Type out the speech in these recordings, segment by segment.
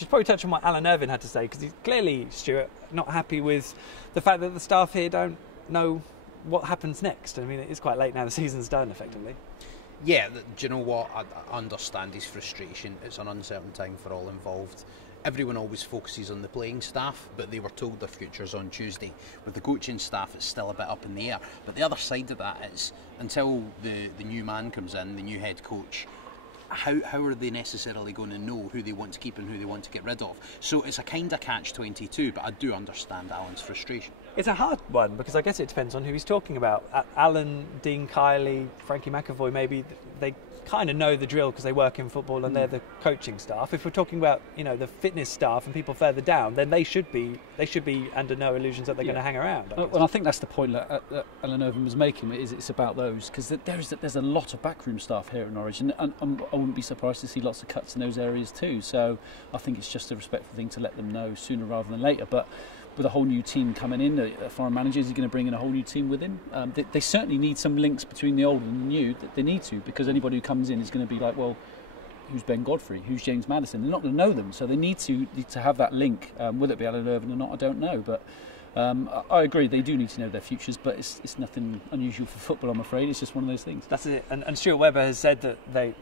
should probably touch on what Alan Irvine had to say, because he's clearly, Stuart, not happy with the fact that the staff here don't know what happens next. I mean, it's quite late now, the season's done effectively. Yeah, do you know what? I understand his frustration. It's an uncertain time for all involved. Everyone always focuses on the playing staff, but they were told their future's on Tuesday. With the coaching staff, it's still a bit up in the air. But the other side of that is, until the new man comes in, the new head coach, how are they necessarily going to know who they want to keep and who they want to get rid of? So it's a kind of catch-22, but I do understand Alan's frustration. It's a hard one, because I guess it depends on who he's talking about. Alan, Dean Kiley, Frankie McAvoy, maybe they kind of know the drill because they work in football and they're the coaching staff. If we're talking about, you know, the fitness staff and people further down, then they should be under no illusions that they're going to hang around. Well, I think that's the point that Alan Irvine was making. It's about those, because there's a lot of backroom staff here at Norwich, and I wouldn't be surprised to see lots of cuts in those areas too. So I think it's just a respectful thing to let them know sooner rather than later. But with a whole new team coming in, a foreign manager, is he going to bring in a whole new team with him? They certainly need some links between the old and the new. They need to, because anybody who comes in is going to be like, well, who's Ben Godfrey? Who's James Maddison? They're not going to know them, so they need to have that link. Whether it be Alan Irvine or not, I don't know. But I agree, they do need to know their futures, but it's nothing unusual for football, I'm afraid. It's just one of those things. That's it. And Stuart Webber has said that they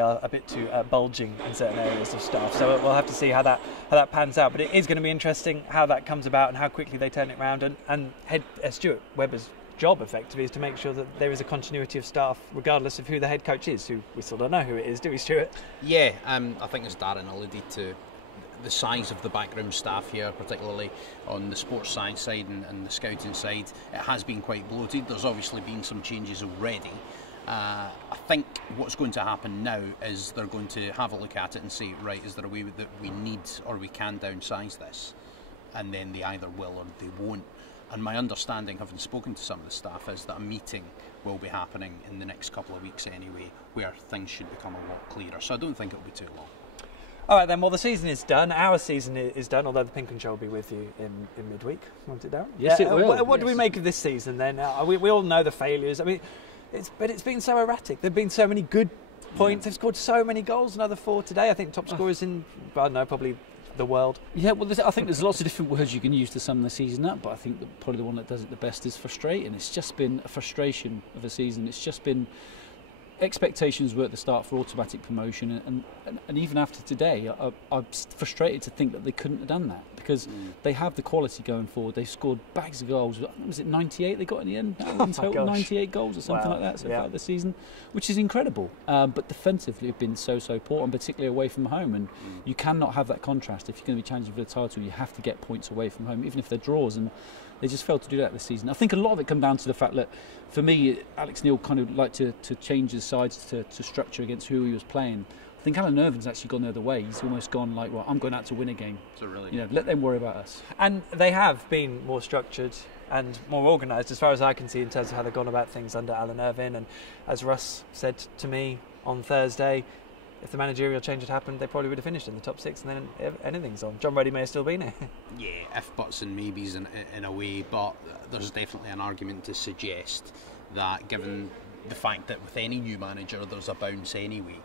are a bit too bulging in certain areas of staff. So we'll have to see how that pans out. But it is going to be interesting how that comes about and how quickly they turn it around. And Stuart Webber's job effectively is to make sure that there is a continuity of staff regardless of who the head coach is, who we still don't know who it is, do we, Stuart? Yeah, I think as Darren alluded to, the size of the backroom staff here, particularly on the sports science side and the scouting side, it has been quite bloated. There's obviously been some changes already. I think what's going to happen now is they're going to have a look at it and say, right, is there a way that we need or we can downsize this? And then they either will or they won't. And my understanding, having spoken to some of the staff, is that a meeting will be happening in the next couple of weeks anyway, where things should become a lot clearer. So I don't think it'll be too long. All right then, well, the season is done. Our season is done, although the Pink and Show will be with you in midweek. Want it down? Yes, it will. What do we make of this season then? We all know the failures. I mean, it's been so erratic. There have been so many good points. They've scored so many goals, another 4 today. I think top scorers in, I don't know, probably the world. Yeah, well, I think there's lots of different words you can use to sum the season up, but I think that probably the one that does it the best is frustrating. It's just been a frustration of a season. It's just been... Expectations were at the start for automatic promotion, and even after today, I'm frustrated to think that they couldn't have done that, because they have the quality going forward. They've scored bags of goals. Was it 98 they got in the end? In total, 98 goals or something like that so far this season, which is incredible. But defensively have been so poor, and particularly away from home. And you cannot have that contrast. If you're going to be challenging for the title, you have to get points away from home, even if they're draws. And they just failed to do that this season. I think a lot of it comes down to the fact that, for me, Alex Neil kind of liked to change his sides to structure against who he was playing. I think Alan Irvine's actually gone the other way. He's almost gone like, well, I'm going out to win a game. So really, let them worry about us. And they have been more structured and more organised, as far as I can see, in terms of how they've gone about things under Alan Irvine. And as Russ said to me on Thursday, if the managerial change had happened, they probably would have finished in the top 6, and then anything's on. John Reddy may have still been here. Yeah, if, buts and maybes in a way, but there's definitely an argument to suggest that, given the fact that with any new manager there's a bounce anyway,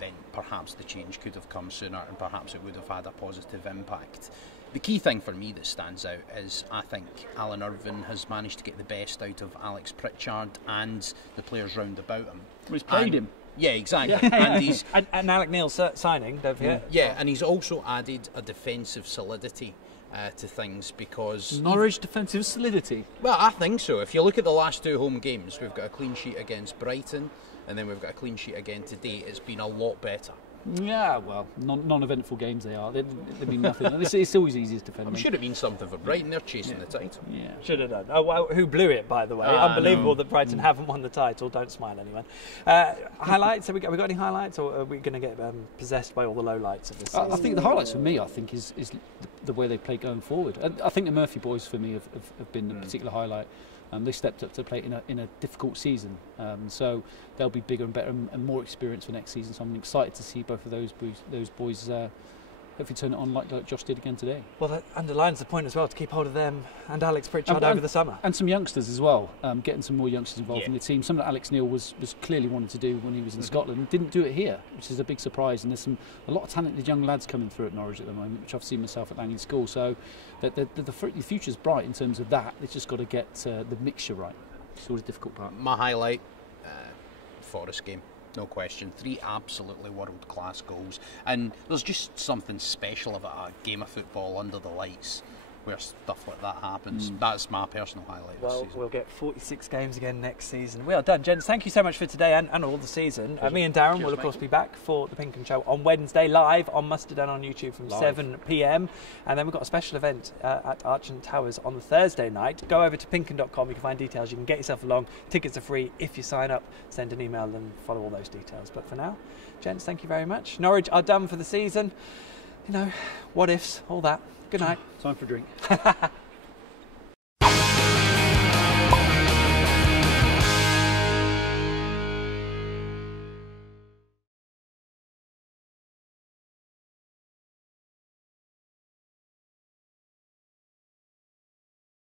then perhaps the change could have come sooner, and perhaps it would have had a positive impact. The key thing for me that stands out is, I think Alan Irvine has managed to get the best out of Alex Pritchard and the players round about him. Well, he's played him. Yeah, exactly. And he's and Alec Neil signing, don't forget. Yeah, and he's also added a defensive solidity to things, because Norwich defensive solidity. Well, I think so. If you look at the last 2 home games, we've got a clean sheet against Brighton, and then we've got a clean sheet again today. It's been a lot better. Yeah, well, non-eventful games they are. They mean nothing. It's always easiest defending. I'm sure it means something for Brighton. They're chasing the title. Yeah, should have done. Oh, well, who blew it, by the way? Unbelievable that Brighton haven't won the title. Don't smile, anyone. Highlights? Have we got any highlights, or are we going to get possessed by all the lowlights of this season? I think the highlights for me, is the way they play going forward. And I think the Murphy boys for me have been the particular highlight. They stepped up to play in a difficult season, so they'll be bigger and better and more experienced for next season. So I'm excited to see both of those boys hopefully turn it on like Josh did again today. Well, that underlines the point as well, to keep hold of them and Alex Pritchard over the summer. And some youngsters as well, getting some more youngsters involved in the team. Something that Alex Neil was clearly wanting to do when he was in Scotland and didn't do it here, which is a big surprise. And there's a lot of talented young lads coming through at Norwich at the moment, which I've seen myself at Langley School. So the future's bright in terms of that. They've just got to get the mixture right. It's always a difficult part. My highlight, Forest game. No question. 3 absolutely world-class goals. And there's just something special about a game of football under the lights where stuff like that happens. That's my personal highlight this season. We'll get 46 games again next season. We are done. Gents, thank you so much for today and all the season. Me and Darren will, of course, be back for the Pinkham Show on Wednesday, live on Mustard and on YouTube from 7 p.m. And then we've got a special event at Archant Towers on the Thursday night. Go over to pinkham.com. You can find details. You can get yourself along. Tickets are free if you sign up. Send an email and follow all those details. But for now, gents, thank you very much. Norwich are done for the season. You know, what ifs, all that. Good night. Time for a drink.